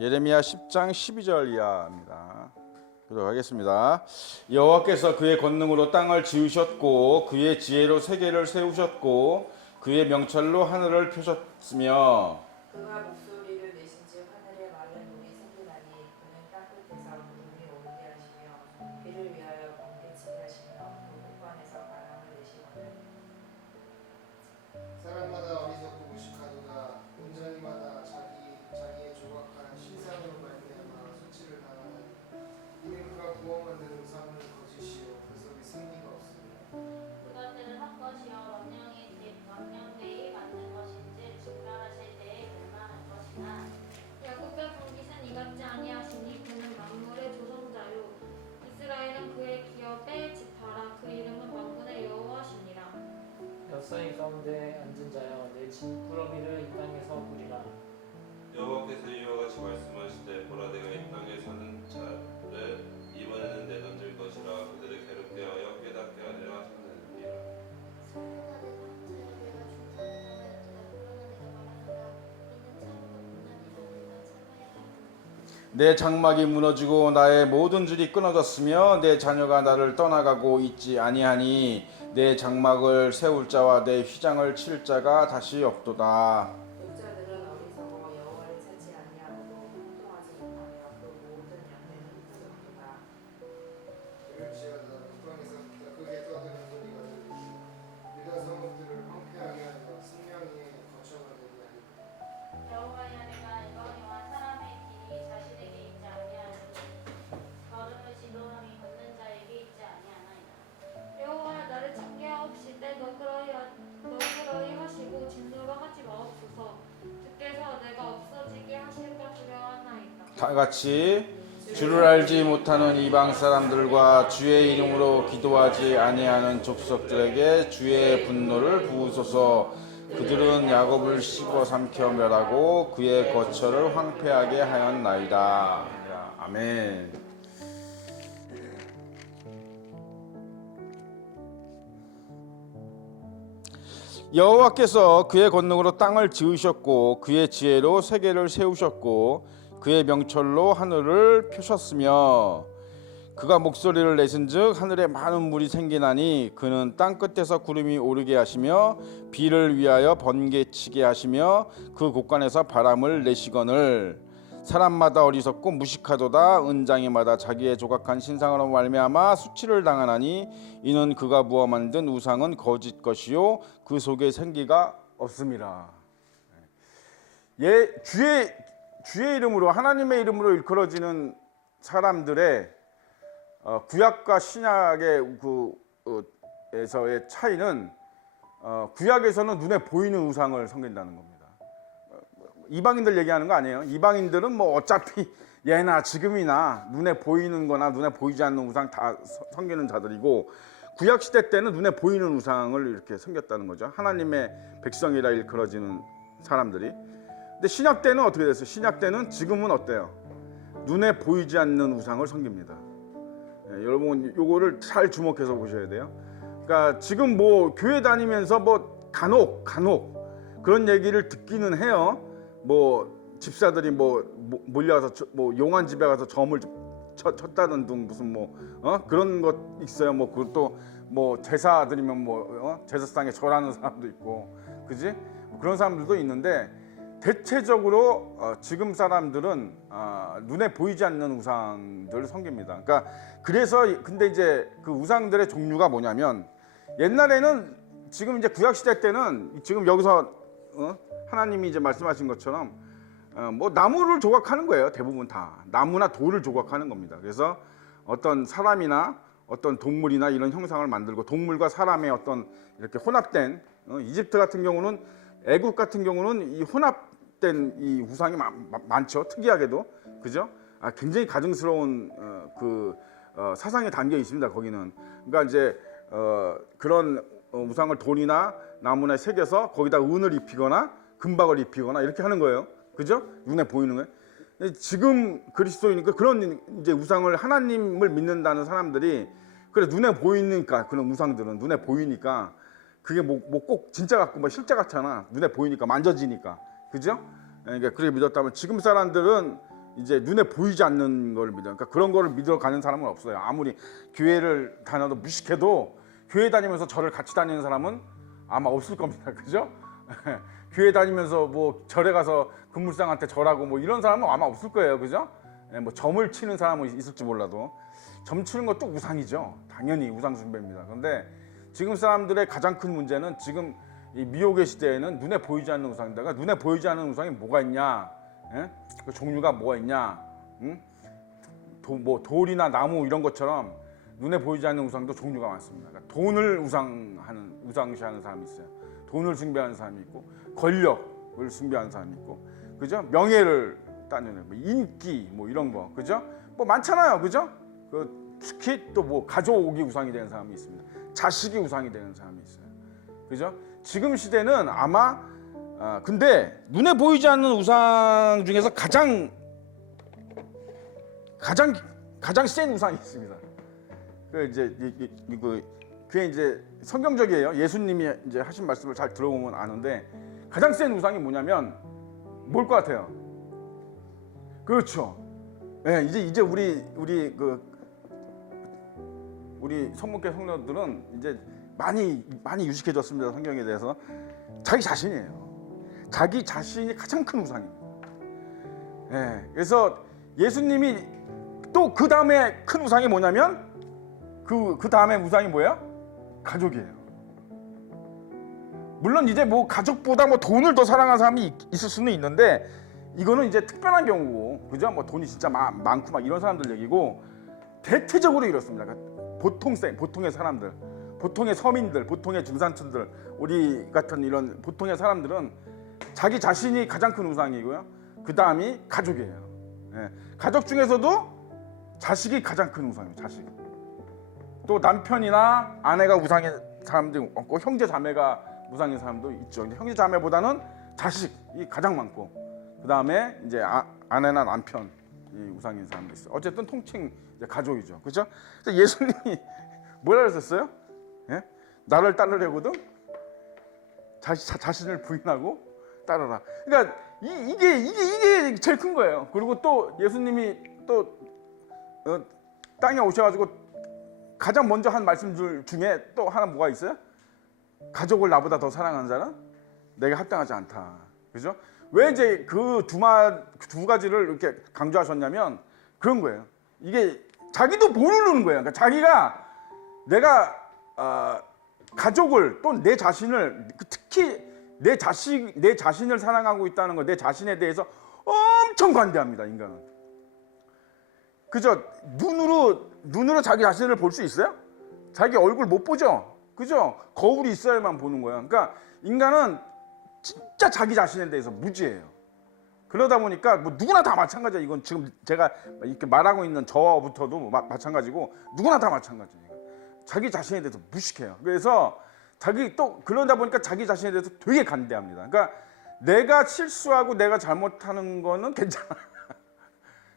예레미야 10장 12절 이하입니다. 들어가겠습니다. 여호와께서 그의 권능으로 땅을 지으셨고 그의 지혜로 세계를 세우셨고 그의 명철로 하늘을 펴셨으며 그가 목소리를 내신즉 하늘에 마른 물이 생기나니 그는 땅끝에서 구름이 오르게 하시며 비를 위하여 번개치게 하시며 그 곳간에서 바람을 내시거늘 사람마다 어리석고 무식하도다. 온전히마다 자기의 조각한 신상으로 말미암아 수치를 당하나니 이는 그가 부어 만든 우상은 거짓이요 그 속에 승리가 없습니다. 그것들은 헛것이요 망령되이 만든 것인지 증멸하실 때에 멸망할 것이나 야곱의 번깃은 이같지 아니하시니 그는 만물의 조성자요 이스라엘은 그의 기업의 지파라. 그 이름은 만군의 여호와시니라. 역사인 가운데 앉은 자여 내 진꾸러미를 이 땅에서 부리라. 여호와께서 이와 같이 말씀하시되 보라 내가 이 땅에 사는 자를 이번에는 내던질 것이라 그들을 괴롭게 하여 깨닫게 하리라 하셨느니라. 내 장막이 무너지고 나의 모든 줄이 끊어졌으며 내 자녀가 나를 떠나가고 있지 아니하니 내 장막을 세울 자와 내 휘장을 칠 자가 다시 없도다. 독자들은 어리석어 여호와를 찾지 아니하고 형통하지 못하며 그 모든 양떼는 부정도다. 이를지어다 북방에서 크게 떠드는 소리가 들리고 유다 성읍들을 황폐하게 하여 승냥이의 거처가 되게 하리라. 여호와의 아내가 이방인과 사람의 길이 자신에게 있지 아니하니 걸음을 지도함이 걷는 자에게 있지 아니하나이다. 여호와여 나를 찾게하옵시되 너그러이 하시고 진노로 하지 마옵소서. 주께서 내가 없어지게 하실까 두려워하나이다. 다 같이 주를 알지 못하는 이방 사람들과 주의 이름으로 기도하지 아니하는 족속들에게 주의 분노를 부으소서. 그들은 야곱을 씹어 삼켜 멸하고 그의 거처를 황폐하게 하였나이다. 아멘. 여호와께서 그의 권능으로 땅을 지으셨고 그의 지혜로 세계를 세우셨고 그의 명철로 하늘을 펴셨으며 그가 목소리를 내신즉 하늘에 많은 물이 생기나니 그는 땅 끝에서 구름이 오르게 하시며 비를 위하여 번개치게 하시며 그 곳간에서 바람을 내시거늘 사람마다 어리석고 무식하도다. 은장이마다 자기의 조각한 신상으로 말미암아 수치를 당하나니 이는 그가 부어 만든 우상은 거짓 것이요 그 속에 생기가 없음이라. 주의 이름으로 하나님의 이름으로 일컬어지는 사람들의 구약과 신약의 에서의 차이는 구약에서는 눈에 보이는 우상을 섬긴다는 겁니다. 이방인들 얘기하는 거 아니에요. 이방인들은 뭐 어차피 예나 지금이나 눈에 보이는 거나 눈에 보이지 않는 우상 다 섬기는 자들이고 구약 시대 때는 눈에 보이는 우상을 이렇게 섬겼다는 거죠. 하나님의 백성이라 일컬어지는 사람들이. 근데 신약 때는 어떻게 됐어요? 신약 때는 지금은 어때요? 눈에 보이지 않는 우상을 섬깁니다. 여러분 요거를 잘 주목해서 보셔야 돼요. 그러니까 지금 뭐 교회 다니면서 뭐 간혹 그런 얘기를 듣기는 해요. 뭐 집사들이 뭐 몰려와서 뭐 용한 집에 가서 점을 쳤다는 등 무슨 그런 것 있어요. 뭐 그것도 뭐 제사 드리면 제사상에 절하는 사람도 있고, 그지? 그런 사람들도 있는데 대체적으로 지금 사람들은 눈에 보이지 않는 우상들을 섬깁니다. 그러니까 그래서 근데 이제 그 우상들의 종류가 뭐냐면 옛날에는 지금 이제 구약 시대 때는 지금 여기서 하나님이 이제 말씀하신 것처럼 뭐 나무를 조각하는 거예요. 대부분 다 나무나 돌을 조각하는 겁니다. 그래서 어떤 사람이나 어떤 동물이나 이런 형상을 만들고 동물과 사람의 어떤 이렇게 혼합된 이집트 같은 경우는 애국 같은 경우는 이 혼합된 이 우상이 많죠. 특이하게도 그죠? 굉장히 가증스러운 사상이 담겨 있습니다. 거기는 그러니까 이제 그런 우상을 돌이나 나무나 새겨서 거기다 은을 입히거나 금박을 입히거나 이렇게 하는 거예요. 그죠? 눈에 보이는 거예요. 지금 그리스도이니까 그런 이제 우상을 하나님을 믿는다는 사람들이 그래 눈에 보이니까 그런 우상들은 눈에 보이니까 그게 뭐 꼭 진짜 같고 뭐 실제 같잖아. 눈에 보이니까 만져지니까. 그죠? 그러니까 그렇게 믿었다면 지금 사람들은 이제 눈에 보이지 않는 걸 믿어. 그러니까 그런 거를 믿어 가는 사람은 없어요. 아무리 교회를 다녀도 무식해도 교회 다니면서 절을 같이 다니는 사람은 아마 없을 겁니다. 그죠? 교회 다니면서 뭐 절에 가서 금물상한테 절하고 뭐 이런 사람은 아마 없을 거예요. 그죠? 뭐 점을 치는 사람은 있을지 몰라도 점 치는 것도 우상이죠. 당연히 우상 숭배입니다. 그런데 지금 사람들의 가장 큰 문제는 지금 이 미혹의 시대에는 눈에 보이지 않는 우상인데가 눈에 보이지 않는 우상이 뭐가 있냐? 예? 그 종류가 뭐가 있냐? 응? 뭐 돌이나 나무 이런 것처럼 눈에 보이지 않는 우상도 종류가 많습니다. 그러니까 돈을 우상시하는 사람이 있어요. 돈을 숭배하는 사람이 있고 권력을 숭배하는 사람이 있고, 그죠? 명예를 따르는 뭐 인기 뭐 이런 거, 그죠? 뭐 많잖아요, 그죠? 특히 또 뭐 가족이 우상이 되는 사람이 있습니다. 자식이 우상이 되는 사람이 있어요, 그죠? 지금 시대는 아마 근데 눈에 보이지 않는 우상 중에서 가장 센 우상이 있습니다. 그게 이제 성경적이에요. 예수님이 이제 하신 말씀을 잘 들어보면 아는데 가장 센 우상이 뭐냐면 뭘 것 같아요? 그렇죠. 네, 이제 우리 성문계 성도들은 이제 많이 유식해졌습니다. 성경에 대해서. 자기 자신이에요. 자기 자신이 가장 큰 우상입니다. 네, 그래서 예수님이 또 그 다음에 큰 우상이 뭐냐면 그 다음에 우상이 뭐예요? 가족이에요. 물론 이제 뭐 가족보다 뭐 돈을 더 사랑하는 사람이 있을 수는 있는데 이거는 이제 특별한 경우고, 그죠? 뭐 돈이 진짜 많고 막 이런 사람들 얘기고, 대체적으로 이렇습니다. 그러니까 보통의 사람들, 보통의 서민들, 보통의 중산층들, 우리 같은 이런 보통의 사람들은 자기 자신이 가장 큰 우상이고요. 그 다음이 가족이에요. 예. 가족 중에서도 자식이 가장 큰 우상이에요. 자식. 또 남편이나 아내가 우상인 사람도 있고 형제 자매가 우상인 사람도 있죠. 형제 자매보다는 자식이 가장 많고, 그 다음에 이제 아내나 남편이 우상인 사람도 있어요. 어쨌든 통칭 이제 가족이죠. 그렇죠? 그래서 예수님이 뭐라 그러셨어요? 예? 나를 따르려거든 자신을 부인하고 따르라. 그러니까 이게 제일 큰 거예요. 그리고 또 예수님이 또 땅에 오셔가지고 가장 먼저 한 말씀들 중에 또 하나 뭐가 있어요? 가족을 나보다 더 사랑하는 자는 내게 합당하지 않다. 그죠? 왜 이제 그 두 가지를 이렇게 강조하셨냐면 그런 거예요. 이게 자기도 모르는 거예요. 그러니까 자기가 내가 가족을 또 내 자신을, 특히 내 자신을 사랑하고 있다는 거, 내 자신에 대해서 엄청 관대합니다. 인간은. 그죠? 눈으로 자기 자신을 볼 수 있어요? 자기 얼굴 못 보죠? 그죠? 거울이 있어야만 보는 거예요. 그러니까 인간은 진짜 자기 자신에 대해서 무지해요. 그러다 보니까 뭐 누구나 다 마찬가지예요. 이건 지금 제가 이렇게 말하고 있는 저부터도 마찬가지고 누구나 다 마찬가지예요. 자기 자신에 대해서 무식해요. 그래서 그러다 보니까 자기 자신에 대해서 되게 간대합니다. 그러니까 내가 실수하고 내가 잘못하는 거는 괜찮아.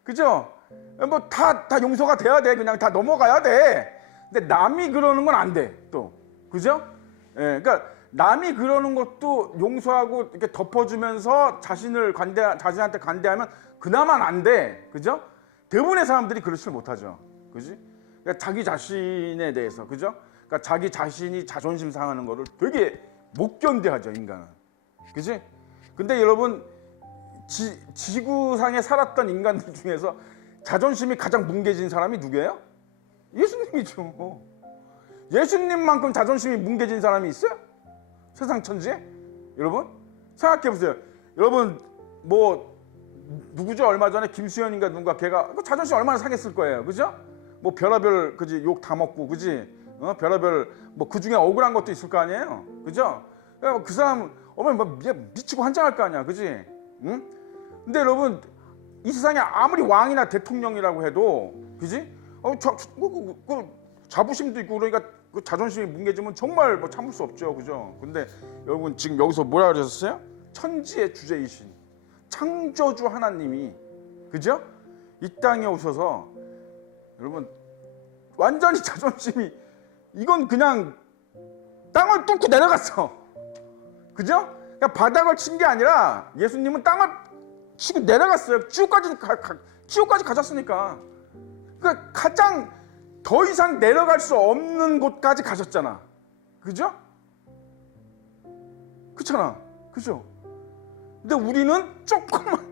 그죠? 뭐 다 용서가 돼야 돼. 그냥 다 넘어가야 돼. 근데 남이 그러는 건 안 돼. 또. 그죠? 예, 그러니까 남이 그러는 것도 용서하고 이렇게 덮어주면서 자신한테 관대하면 그나마 안 돼. 그죠? 대부분의 사람들이 그렇지 못하죠. 그지? 그러니까 자기 자신에 대해서. 그죠? 그러니까 자기 자신이 자존심 상하는 거를 되게 못 견뎌하죠, 인간은. 그지? 근데 여러분, 지구상에 살았던 인간들 중에서 자존심이 가장 뭉개진 사람이 누구예요? 예수님이죠. 예수님만큼 자존심이 뭉개진 사람이 있어요? 세상 천지에? 여러분 생각해 보세요. 여러분 뭐 누구죠? 얼마 전에 김수현인가 누군가 걔가 자존심 얼마나 상했을 거예요. 그죠? 뭐 별의별 그지 욕 다 먹고 그지? 별의별 뭐 그 중에 억울한 것도 있을 거 아니에요. 그죠? 그 사람 어머니 뭐 미치고 환장할 거 아니야. 그지? 응? 근데 여러분 이 세상에 아무리 왕이나 대통령이라고 해도 그지? 자부심도 있고 그러니까 그 자존심이 뭉개지면 정말 뭐 참을 수 없죠. 그죠? 근데 여러분 지금 여기서 뭐라 그러셨어요? 천지의 주제이신 창조주 하나님이 그죠? 이 땅에 오셔서 여러분 완전히 자존심이 이건 그냥 땅을 뚫고 내려갔어. 그죠? 그러니까 바닥을 친 게 아니라 예수님은 땅을 치고 내려갔어요. 지옥까지 가셨으니까. 그러니까 가장 더 이상 내려갈 수 없는 곳까지 가셨잖아. 그죠? 그렇잖아. 그죠? 근데 우리는 조금만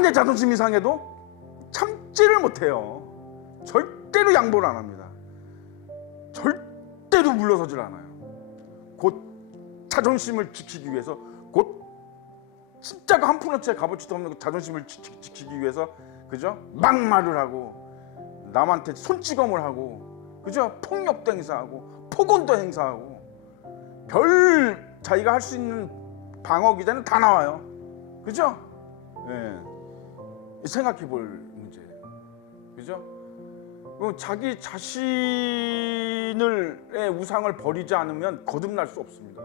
내 자존심이 상해도 참지를 못해요. 절대로 양보를 안 합니다. 절대로 물러서질 않아요. 곧 자존심을 지키기 위해서, 곧 진짜 그 한 푼어치의 값어치도 없는 그 자존심을 지키기 위해서, 그죠? 막말을 하고 남한테 손찌검을 하고, 그죠? 폭력도 행사하고 폭언도 행사하고 별 자기가 할 수 있는 방어 기제는 다 나와요. 그죠? 예. 생각해 볼 문제예요. 그죠? 자기 자신의 우상을 버리지 않으면 거듭날 수 없습니다.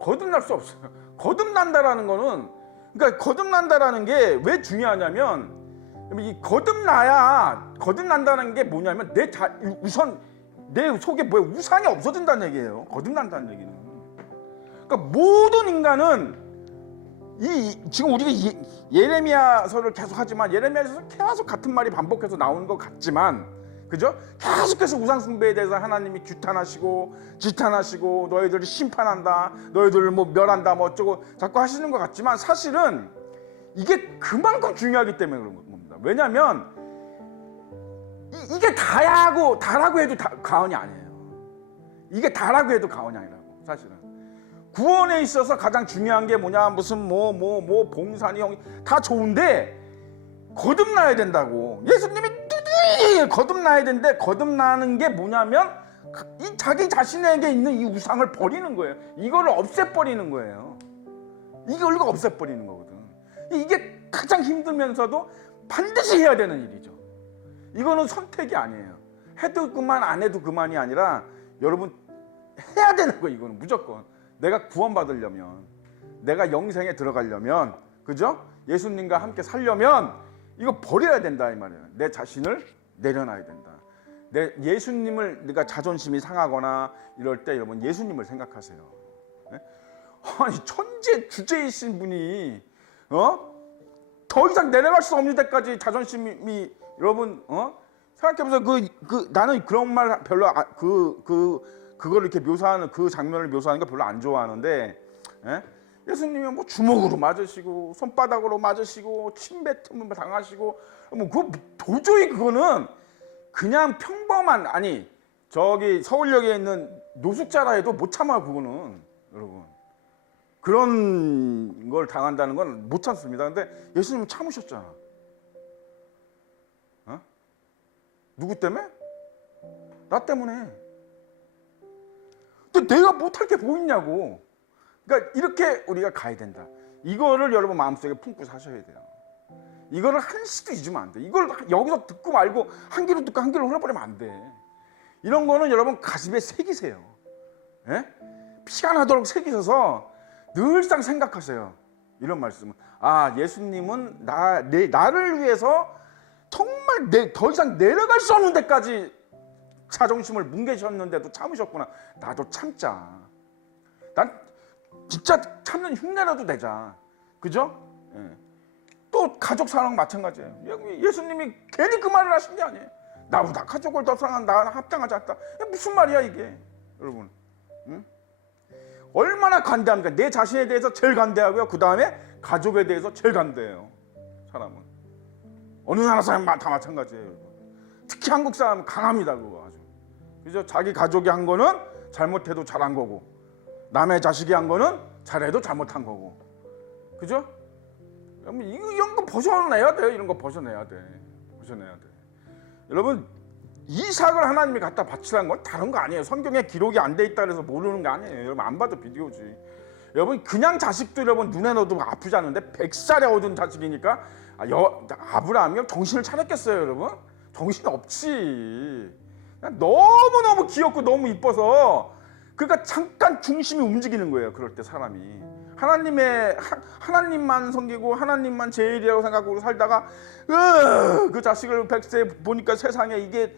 거듭날 수 없어요. 거듭난다라는 거는, 그러니까 거듭난다라는 게 왜 중요하냐면, 이 거듭난다는 게 뭐냐면 우선 내 속에 우상이 없어진다는 얘기예요. 거듭난다는 얘기는. 그러니까 모든 인간은 지금 우리가 예레미야서를 계속 하지만, 예레미야에서 계속 같은 말이 반복해서 나오는 것 같지만, 그죠? 계속해서 우상 숭배에 대해서 하나님이 규탄하시고 지탄하시고 너희들을 심판한다, 너희들을 뭐 멸한다, 뭐 어쩌고 자꾸 하시는 것 같지만, 사실은 이게 그만큼 중요하기 때문에 그런 겁니다. 왜냐하면 이게 다라고 해도 가언이 아니에요. 이게 다라고 해도 가언이 아니라고. 사실은 구원에 있어서 가장 중요한 게 뭐냐, 무슨 봉산이 형이 다 좋은데 거듭나야 된다고. 예수님이 뚜드리 거듭나야 되는데, 거듭나는 게 뭐냐면 이 자기 자신에게 있는 이 우상을 버리는 거예요. 이거를 없애버리는 거예요. 이걸 없애버리는 거거든. 이게 가장 힘들면서도 반드시 해야 되는 일이죠. 이거는 선택이 아니에요. 해도 그만 안 해도 그만이 아니라 여러분 해야 되는 거예요. 이거는 무조건. 내가 구원받으려면, 내가 영생에 들어가려면, 그죠? 예수님과 함께 살려면 이거 버려야 된다 이 말이에요. 내 자신을 내려놔야 된다. 예수님을, 내가 자존심이 상하거나 이럴 때 여러분 예수님을 생각하세요. 네? 아니 천재 주제이신 분이 더 이상 내려갈 수 없는 데까지 자존심이 여러분 생각해보세요. 나는 그런 말 별로 그걸 이렇게 묘사하는, 그 장면을 묘사하는 거 별로 안 좋아하는데, 예? 예수님이 뭐 주먹으로 맞으시고 손바닥으로 맞으시고 침뱉음을 당하시고, 도저히 그거는 그냥 평범한, 아니 저기 서울역에 있는 노숙자라 해도 못 참아. 그거는 여러분 그런 걸 당한다는 건 못 참습니다. 근데 예수님은 참으셨잖아. 누구 때문에? 나 때문에. 근데 내가 못할 게 뭐 있냐고. 그러니까 이렇게 우리가 가야 된다. 이거를 여러분 마음속에 품고 사셔야 돼요. 이거를 한시도 잊으면 안 돼. 이걸 여기서 듣고 말고 한 귀로 듣고 한 귀로 흘려버리면 안 돼. 이런 거는 여러분 가슴에 새기세요. 예? 피가 나도록 새기셔서 늘상 생각하세요. 이런 말씀은, 예수님은 나를 위해서 정말 더 이상 내려갈 수 없는 데까지 자존심을 뭉개셨는데도 참으셨구나. 나도 참자. 난 진짜 참는 흉내라도 내자. 그죠? 예. 또 가족 사랑 마찬가지예요. 예수님이 괜히 그 말을 하신 게 아니에요. 나보다 가족을 더 사랑한다, 합당하지 않다. 무슨 말이야 이게, 여러분? 응? 얼마나 간대합니까? 내 자신에 대해서 제일 간대하고요. 그 다음에 가족에 대해서 제일 간대해요. 사람은 어느 나라 사람 다 마찬가지예요. 여러분. 특히 한국 사람은 강합니다. 그거 아주. 그죠? 자기 가족이 한 거는 잘못해도 잘한 거고, 남의 자식이 한 거는 잘해도 잘못한 거고, 그죠? 이런 거 벗어내야 돼요. 이런 거 벗어내야 돼. 여러분, 이삭을 하나님이 갖다 바치라는 건 다른 거 아니에요. 성경에 기록이 안 돼 있다 그래서 모르는 거 아니에요. 여러분 안 봐도 비디오지. 여러분 그냥 자식도 여러분 눈에 넣어도 아프지 않은데 100살에 얻은 자식이니까 아브라함이 정신을 차렸겠어요, 여러분? 정신 없지. 너무너무 귀엽고 너무 이뻐서, 그러니까 잠깐 중심이 움직이는 거예요. 그럴 때 사람이 하나님만 섬기고 하나님만 제일이라고 생각하고 살다가 그 자식을 100세 보니까 세상에 이게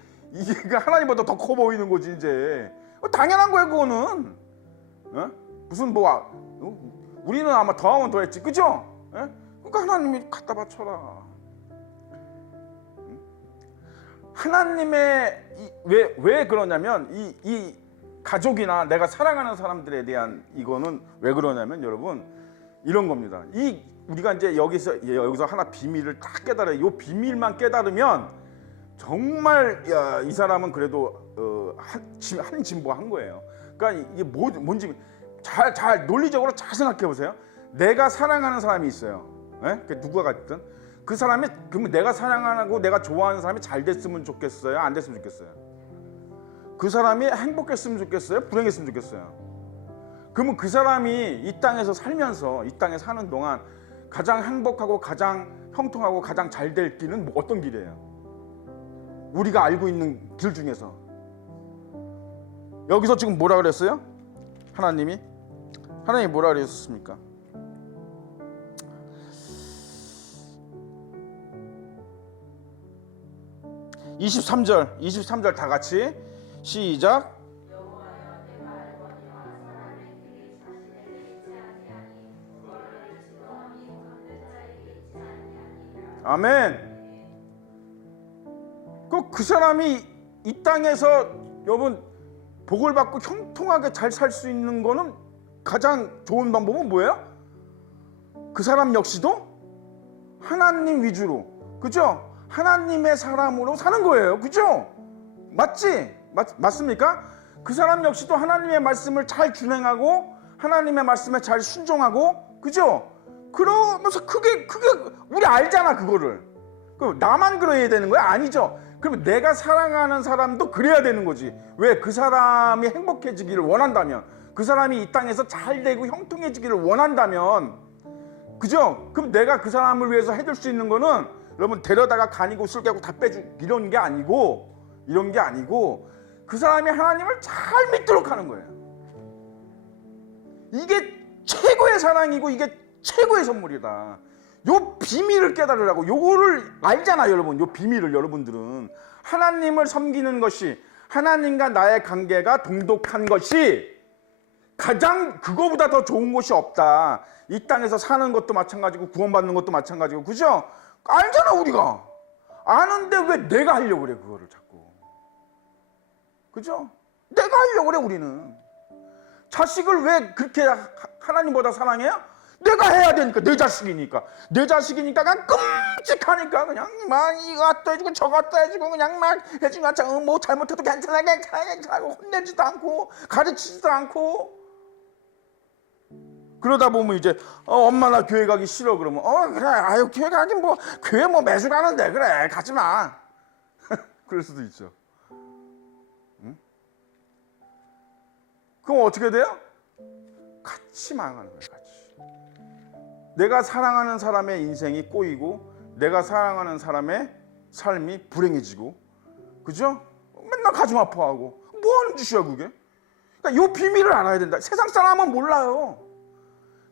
하나님보다 더 커 보이는 거지. 이제 당연한 거예요. 그거는 무슨 우리는 아마 더하면 더했지, 그죠? 예? 그러니까 하나님이 갖다 바쳐라. 하나님의 왜 그러냐면 이 가족이나 내가 사랑하는 사람들에 대한 이거는 왜 그러냐면 여러분 이런 겁니다. 우리가 이제 여기서 하나 비밀을 딱 깨달아요. 이 비밀만 깨달으면 정말 이 사람은 그래도 한 진보한 거예요. 그러니까 이게 뭔지 잘 논리적으로 잘 생각해 보세요. 내가 사랑하는 사람이 있어요. 예? 그 누가 같든 그 사람이 그러면 내가 사랑하고 내가 좋아하는 사람이 잘 됐으면 좋겠어요? 안 됐으면 좋겠어요? 그 사람이 행복했으면 좋겠어요? 불행했으면 좋겠어요? 그러면 그 사람이 이 땅에서 살면서 이 땅에 사는 동안 가장 행복하고 가장 형통하고 가장 잘 될 길은 어떤 길이에요? 우리가 알고 있는 길 중에서 여기서 지금 뭐라 그랬어요? 하나님이 뭐라 그랬습니까? 23절 다 같이 시작. 여호와여 내가 알거니와 사람의 길이 자신에게 있지 아니하니 그걸로 지도함이 걷는 자에게 있지 아니하니. 아멘. 그 사람이 이 땅에서 여러분 복을 받고 형통하게 잘 살 수 있는 거는 가장 좋은 방법은 뭐예요? 그 사람 역시도 하나님 위주로, 그죠? 하나님의 사람으로 사는 거예요. 그죠? 맞지? 맞습니까? 그 사람 역시도 하나님의 말씀을 잘 준행하고 하나님의 말씀에 잘 순종하고, 그죠? 그러면서 그게 우리 알잖아. 그거를 나만 그래야 되는 거야? 아니죠. 그럼 내가 사랑하는 사람도 그래야 되는 거지. 왜? 그 사람이 행복해지기를 원한다면, 그 사람이 이 땅에서 잘 되고 형통해지기를 원한다면, 그죠? 그럼 내가 그 사람을 위해서 해줄 수 있는 거는 여러분 데려다가 간이고 술 깨고 다 빼주고 이런 게 아니고 그 사람이 하나님을 잘 믿도록 하는 거예요. 이게 최고의 사랑이고 이게 최고의 선물이다. 요 비밀을 깨달으라고. 요거를 알잖아요, 여러분. 요 비밀을 여러분들은 하나님을 섬기는 것이, 하나님과 나의 관계가 동독한 것이 가장 그거보다 더 좋은 것이 없다. 이 땅에서 사는 것도 마찬가지고 구원받는 것도 마찬가지고, 그죠? 알잖아. 우리가 아는데 왜 내가 하려고 그래 그거를 자꾸. 그죠? 내가 하려고 그래. 우리는 자식을 왜 그렇게 하나님보다 사랑해요? 내가 해야 되니까. 내 자식이니까 그냥 끔찍하니까 그냥 막 이거 갖다 해주고 저거 갖다 해주고 그냥 막 해주고 뭐 잘못해도 괜찮아 혼내지도 않고 가르치지도 않고. 그러다 보면 이제 엄마 나 교회 가기 싫어 그러면 그래 아유 교회 가긴 뭐 교회 뭐 매주 가는데 그래 가지 마. 그럴 수도 있죠. 응? 그럼 어떻게 돼요? 같이 망하는 거예요. 같이. 내가 사랑하는 사람의 인생이 꼬이고 내가 사랑하는 사람의 삶이 불행해지고, 그죠? 맨날 가슴 아파하고 뭐 하는 짓이야 그게? 그러니까 이 비밀을 알아야 된다. 세상 사람은 몰라요.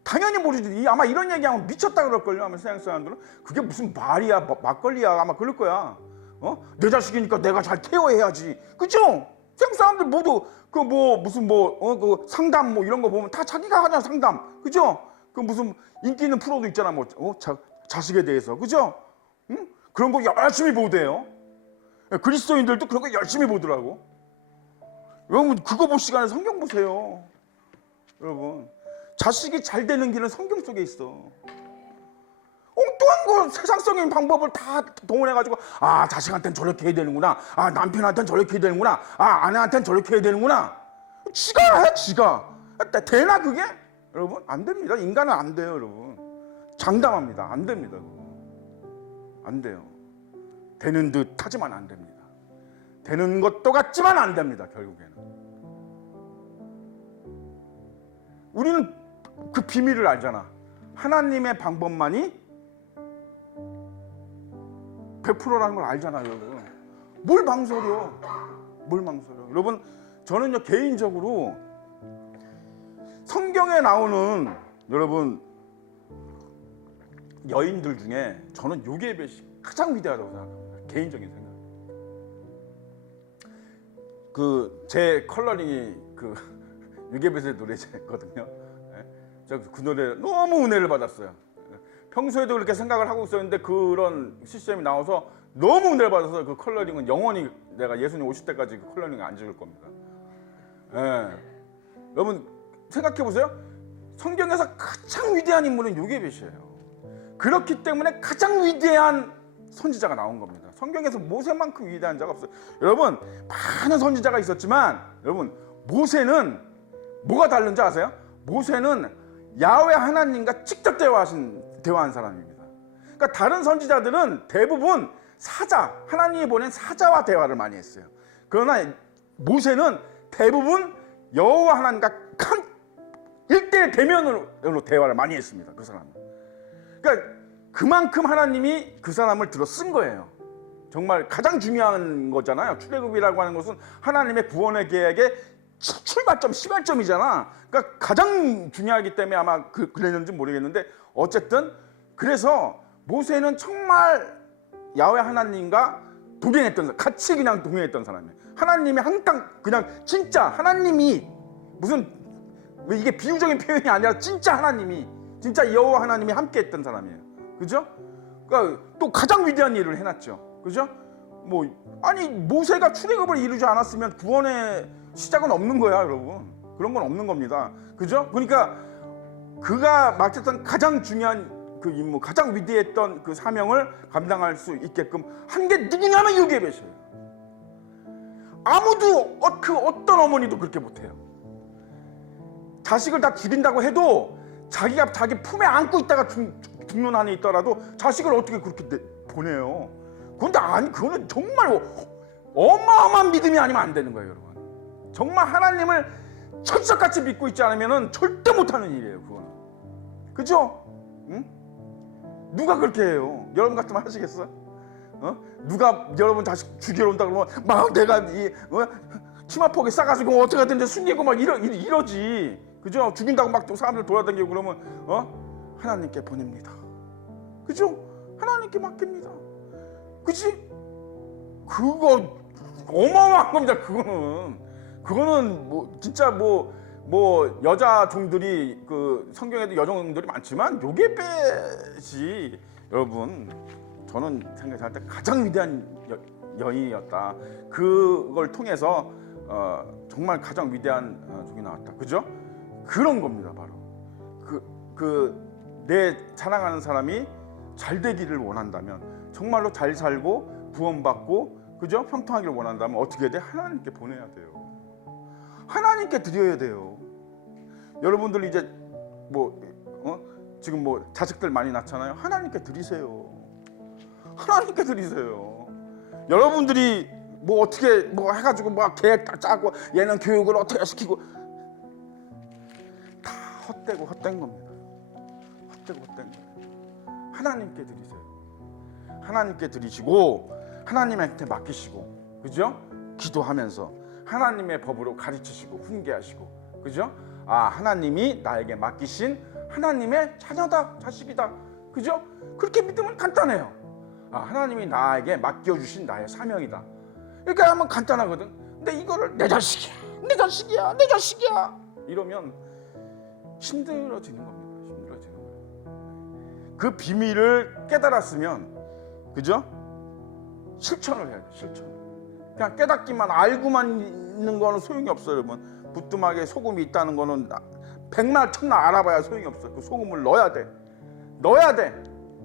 당연히 모르지. 아마 이런 얘기하면 미쳤다 그럴걸요. 아마 세상 사람들은 그게 무슨 말이야 막걸리야 아마 그럴 거야. 내 자식이니까 내가 잘 케어해야지. 그죠? 세상 사람들 모두 그 상담 뭐 이런 거 보면 다 자기가 하잖아. 상담. 그죠? 그 무슨 인기 있는 프로도 있잖아. 자식에 대해서. 그죠? 응? 그런 거 열심히 보대요. 그리스도인들도 그런 거 열심히 보더라고. 여러분 그거 볼 시간에 성경 보세요. 여러분 자식이 잘 되는 길은 성경 속에 있어. 엉뚱한 거 세상적인 방법을 다 동원해가지고 자식한테는 저렇게 해야 되는구나. 남편한테는 저렇게 해야 되는구나. 아내한테는 저렇게 해야 되는구나. 지가 해 지가. 되나 그게? 여러분 안 됩니다. 인간은 안 돼요. 여러분 장담합니다. 안 됩니다. 그거. 안 돼요. 되는 듯 하지만 안 됩니다. 되는 것도 같지만 안 됩니다. 결국에는 우리는 그 비밀을 알잖아. 하나님의 방법만이 100%라는 걸 알잖아요. 여러분 뭘 망설여. 여러분 저는요 개인적으로 성경에 나오는 여러분 여인들 중에 저는 요게벳이 가장 위대하다고 생각합니다. 개인적인 생각. 제 컬러링이 요게벳의 노래거든요. 그 노래 너무 은혜를 받았어요. 평소에도 그렇게 생각을 하고 있었는데 그런 시스템이 나와서 너무 은혜를 받아서 그 컬러링은 영원히 내가 예수님 오실 때까지 그 컬러링을 안 지울 겁니다. 예. 여러분 생각해 보세요. 성경에서 가장 위대한 인물은 요게벳이에요. 그렇기 때문에 가장 위대한 선지자가 나온 겁니다. 성경에서 모세만큼 위대한 자가 없어요. 여러분 많은 선지자가 있었지만 여러분 모세는 뭐가 다른지 아세요? 모세는 야훼 하나님과 직접 대화한 사람입니다. 그러니까 다른 선지자들은 대부분 사자, 하나님이 보낸 사자와 대화를 많이 했어요. 그러나 모세는 대부분 여호와 하나님과 1대1 대면으로 대화를 많이 했습니다. 그 사람은. 그러니까 그만큼 하나님이 그 사람을 들어 쓴 거예요. 정말 가장 중요한 거잖아요. 출애굽이라고 하는 것은 하나님의 구원의 계획의 출발점, 시발점이잖아. 그러니까 가장 중요하기 때문에 아마 그랬는지 모르겠는데 어쨌든 그래서 모세는 정말 야훼 하나님과 동행했던 사람, 같이 그냥 동행했던 사람이에요. 하나님이 항상 그냥 진짜 하나님이 무슨 이게 비유적인 표현이 아니라 진짜 하나님이 진짜 여호와 하나님이 함께했던 사람이에요. 그죠? 그러니까 또 가장 위대한 일을 해놨죠. 그죠? 뭐 아니 모세가 출애굽을 이루지 않았으면 구원의 시작은 없는 거야, 여러분. 그런 건 없는 겁니다. 그죠? 그러니까 그가 맡았던 가장 중요한 그 임무, 가장 위대했던 그 사명을 감당할 수 있게끔 한 게 누구냐면 요게벳이에요. 아무도 그 어떤 어머니도 그렇게 못해요. 자식을 다 죽인다고 해도 자기가 자기 품에 안고 있다가 죽는 한이 있더라도 자식을 어떻게 그렇게 보내요? 그런데 아니 그거는 정말 어마어마한 믿음이 아니면 안 되는 거예요, 여러분. 정말 하나님을 철석같이 믿고 있지 않으면 절대 못하는 일이에요, 그거는. 그죠? 응? 누가 그렇게 해요? 여러분 같으면 하시겠어? 누가 여러분 자식 죽이러 온다 그러면 막 내가 치마폭에 싸가지고 어떻게든 숨기고 막 이러지. 그죠? 죽인다고 막 사람들 돌아다니고 그러면 하나님께 보냅니다. 그죠? 하나님께 맡깁니다. 그치? 그거 어마어마한 겁니다. 그거는 뭐 진짜 뭐 여자 종들이 그 성경에도 여종들이 많지만 요게벳이 여러분 저는 생각할 때 가장 위대한 여인이었다. 그걸 통해서 정말 가장 위대한 종이 나왔다. 그죠? 그런 겁니다. 바로 내 사랑하는 사람이 잘 되기를 원한다면 정말로 잘 살고 구원받고 그죠? 형통하기를 원한다면 어떻게 해야 돼? 하나님께 보내야 돼요. 하나님께 드려야 돼요. 여러분들 이제 지금 자식들 많이 낳잖아요. 하나님께 드리세요. 하나님께 드리세요. 여러분들이 어떻게 해가지고 계획 딱 짜고 얘는 교육을 어떻게 시키고 다 헛된 겁니다. 헛된 거예요. 하나님께 드리세요. 하나님께 드리시고 하나님한테 맡기시고 그죠? 기도하면서 하나님의 법으로 가르치시고 훈계하시고 그죠? 하나님이 나에게 맡기신 하나님의 자녀다, 자식이다. 그죠? 그렇게 믿으면 간단해요. 하나님이 나에게 맡겨주신 나의 사명이다. 이렇게 하면 간단하거든. 근데 이거를 내 자식이야 이러면 힘들어지는 겁니다. 힘들어지는 거예요. 그 비밀을 깨달았으면 그죠? 실천을 해야 돼요. 실천. 그냥 깨닫기만 알고만 있는 거는 소용이 없어요, 여러분. 부뚜막에 소금이 있다는 거는 백날 천날 알아봐야 소용이 없어요. 그 소금을 넣어야 돼.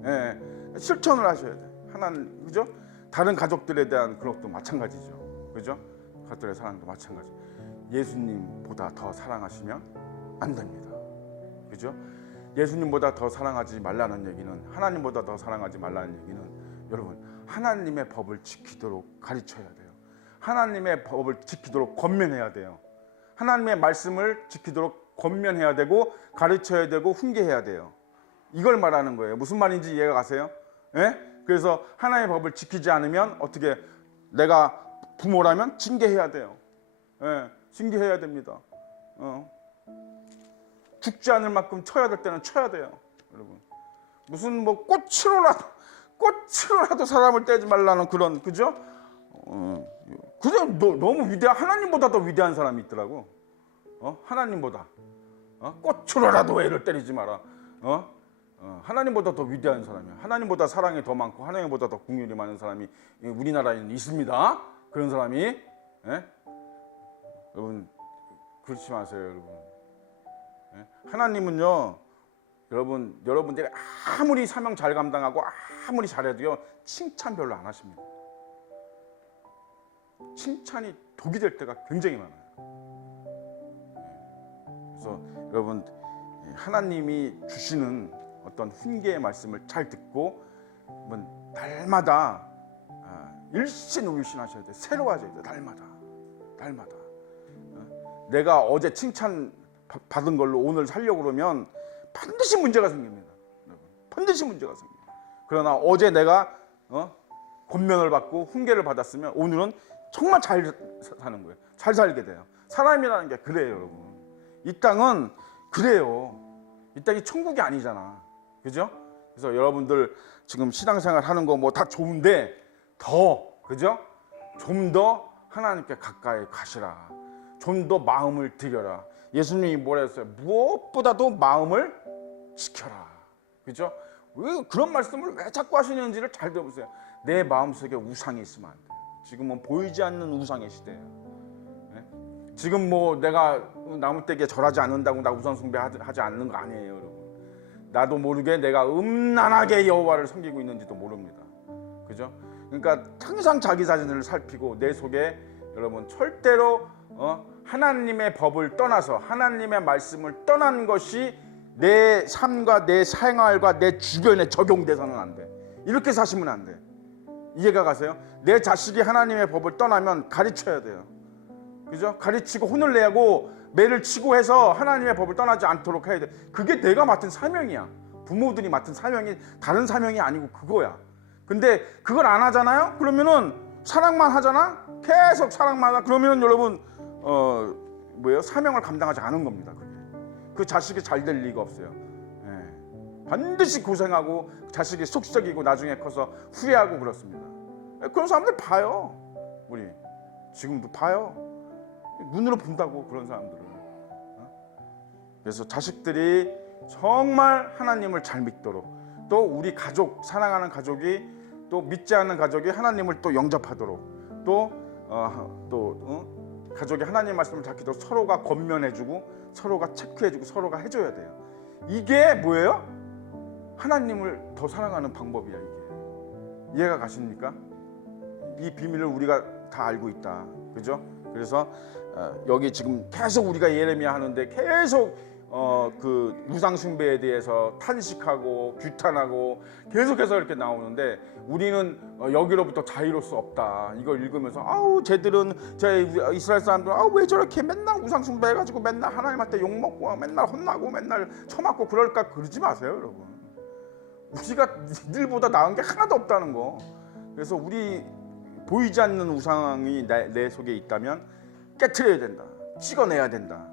예. 실천을 하셔야 돼. 하나는 그죠? 다른 가족들에 대한 그런 것도 마찬가지죠. 그죠? 가족들의 사랑도 마찬가지. 예수님보다 더 사랑하시면 안 됩니다. 그죠? 예수님보다 더 사랑하지 말라는 얘기는 하나님보다 더 사랑하지 말라는 얘기는 여러분 하나님의 법을 지키도록 가르쳐야 돼요. 하나님의 법을 지키도록 권면해야 돼요. 하나님의 말씀을 지키도록 권면해야 되고 가르쳐야 되고 훈계해야 돼요. 이걸 말하는 거예요. 무슨 말인지 이해가 가세요? 예? 그래서 하나님의 법을 지키지 않으면 어떻게 내가 부모라면 징계해야 돼요. 예, 징계해야 됩니다. 죽지 않을 만큼 쳐야 될 때는 쳐야 돼요, 여러분. 무슨 꽃으로라도 사람을 떼지 말라는 그런 그죠? 그냥 너무 위대한 하나님보다 더 위대한 사람이 있더라고. 하나님보다 꽃으로라도 애를 때리지 마라. 하나님보다 더 위대한 사람이야. 하나님보다 사랑이 더 많고 하나님보다 더 긍휼이 많은 사람이 우리나라에는 있습니다. 그런 사람이. 예? 여러분 그렇지 마세요, 여러분. 예? 하나님은요, 여러분들이 아무리 사명 잘 감당하고 아무리 잘해도요, 칭찬 별로 안 하십니다. 칭찬이 독이 될 때가 굉장히 많아요. 그래서 여러분, 하나님이 주시는 어떤 훈계의 말씀을 잘 듣고 날마다 일신울신 하셔야 돼요. 새로워져야 돼요. 날마다. 내가 어제 칭찬 받은 걸로 오늘 살려고 그러면 반드시 문제가 생깁니다. 반드시 문제가 생깁니다. 그러나 어제 내가 권면을 받고 훈계를 받았으면 오늘은 정말 잘 사는 거예요. 잘 살게 돼요. 사람이라는 게 그래요, 여러분. 이 땅은 그래요. 이 땅이 천국이 아니잖아. 그죠? 그래서 여러분들 지금 신앙생활 하는 거 뭐 다 좋은데 그죠? 좀 더 하나님께 가까이 가시라. 좀 더 마음을 들여라. 예수님이 뭐라 했어요? 무엇보다도 마음을 지켜라. 그죠? 왜 그런 말씀을 왜 자꾸 하시는지를 잘 들어보세요. 내 마음속에 우상이 있으면 안 돼요. 지금은 보이지 않는 우상의 시대예요. 네? 지금 뭐 내가 나무떼기에 절하지 않는다고 나 우상 숭배하지 않는 거 아니에요, 여러분. 나도 모르게 내가 음란하게 여호와를 섬기고 있는지도 모릅니다. 그죠? 그러니까 항상 자기 자신을 살피고 내 속에 여러분 절대로 하나님의 법을 떠나서 하나님의 말씀을 떠난 것이 내 삶과 내 생활과 내 주변에 적용돼서는 안 돼. 이렇게 사시면 안 돼. 이해가 가세요? 내 자식이 하나님의 법을 떠나면 가르쳐야 돼요. 그죠? 가르치고 혼을 내고 매를 치고 해서 하나님의 법을 떠나지 않도록 해야 돼. 그게 내가 맡은 사명이야. 부모들이 맡은 사명이 다른 사명이 아니고 그거야. 근데 그걸 안 하잖아요? 그러면은 사랑만 하잖아? 계속 사랑만 하다. 그러면은 여러분 사명을 감당하지 않은 겁니다. 그게. 그 자식이 잘 될 리가 없어요. 예. 반드시 고생하고 자식이 속썩이고 나중에 커서 후회하고 그렇습니다. 그런 사람들 봐요. 우리 지금도 봐요. 눈으로 본다고 그런 사람들을. 그래서 자식들이 정말 하나님을 잘 믿도록 또 우리 가족 사랑하는 가족이 또 믿지 않는 가족이 하나님을 또 영접하도록 또 가족이 하나님 말씀을 잘 듣도록 서로가 권면해주고 서로가 체크해주고 서로가 해줘야 돼요. 이게 뭐예요? 하나님을 더 사랑하는 방법이야. 이게 이해가 가십니까? 이 비밀을 우리가 다 알고 있다. 그죠? 그래서 여기 지금 계속 우리가 예레미야 하는데 계속 그 우상 숭배에 대해서 탄식하고 규탄하고 계속해서 이렇게 나오는데 우리는 여기로부터 자유로울 수 없다. 이걸 읽으면서 아우 쟤들은 이스라엘 사람들은 왜 저렇게 맨날 우상 숭배해가지고 맨날 하나님한테 욕 먹고 맨날 혼나고 맨날 처맞고 그럴까? 그러지 마세요, 여러분. 우리가 니들보다 나은 게 하나도 없다는 거. 그래서 우리 보이지 않는 우상이 내 속에 있다면 깨트려야 된다. 찍어내야 된다.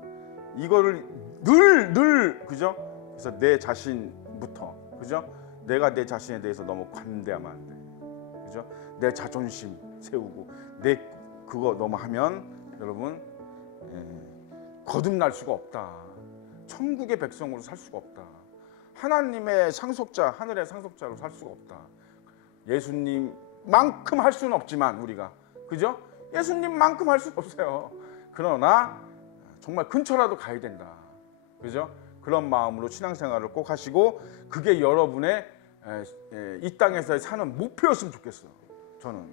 이거를 늘 그죠? 그래서 내 자신부터 그죠? 내가 내 자신에 대해서 너무 관대하면 안 돼. 그죠? 내 자존심 세우고 내 그거 너무 하면 여러분 거듭날 수가 없다. 천국의 백성으로 살 수가 없다. 하나님의 상속자, 하늘의 상속자로 살 수가 없다. 예수님만큼 할 수는 없지만 우리가 그죠? 예수님만큼 할 수는 없어요. 그러나 정말 근처라도 가야 된다. 그죠? 그런 마음으로 신앙생활을 꼭 하시고 그게 여러분의 이 땅에서 사는 목표였으면 좋겠어요. 저는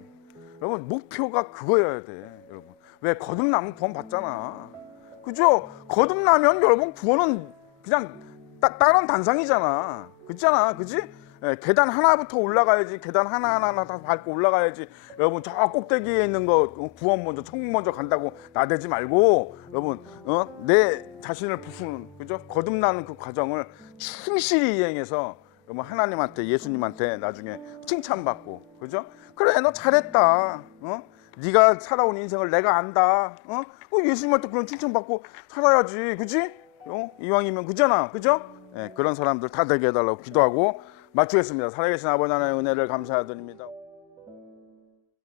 여러분 목표가 그거여야 돼. 여러분 왜 거듭나면 구원 받잖아. 그죠? 거듭나면 여러분 구원은 그냥 다른 단상이잖아. 그렇잖아, 그지? 계단 하나부터 올라가야지. 계단 하나 다 밟고 올라가야지. 여러분 저 꼭대기에 있는 거 구원 먼저 천국 먼저 간다고 나대지 말고 여러분 내 자신을 부수는 그죠? 거듭나는 그 과정을 충실히 이행해서 여러분 하나님한테 예수님한테 나중에 칭찬받고 그죠? 그래 너 잘했다. 네가 살아온 인생을 내가 안다. 예수님한테 그런 칭찬받고 살아야지. 그지? 이왕이면 그잖아. 그죠? 그런 사람들 다 되게 해달라고 기도하고 마치겠습니다. 살아계신 아버지 하나님의 은혜를 감사드립니다.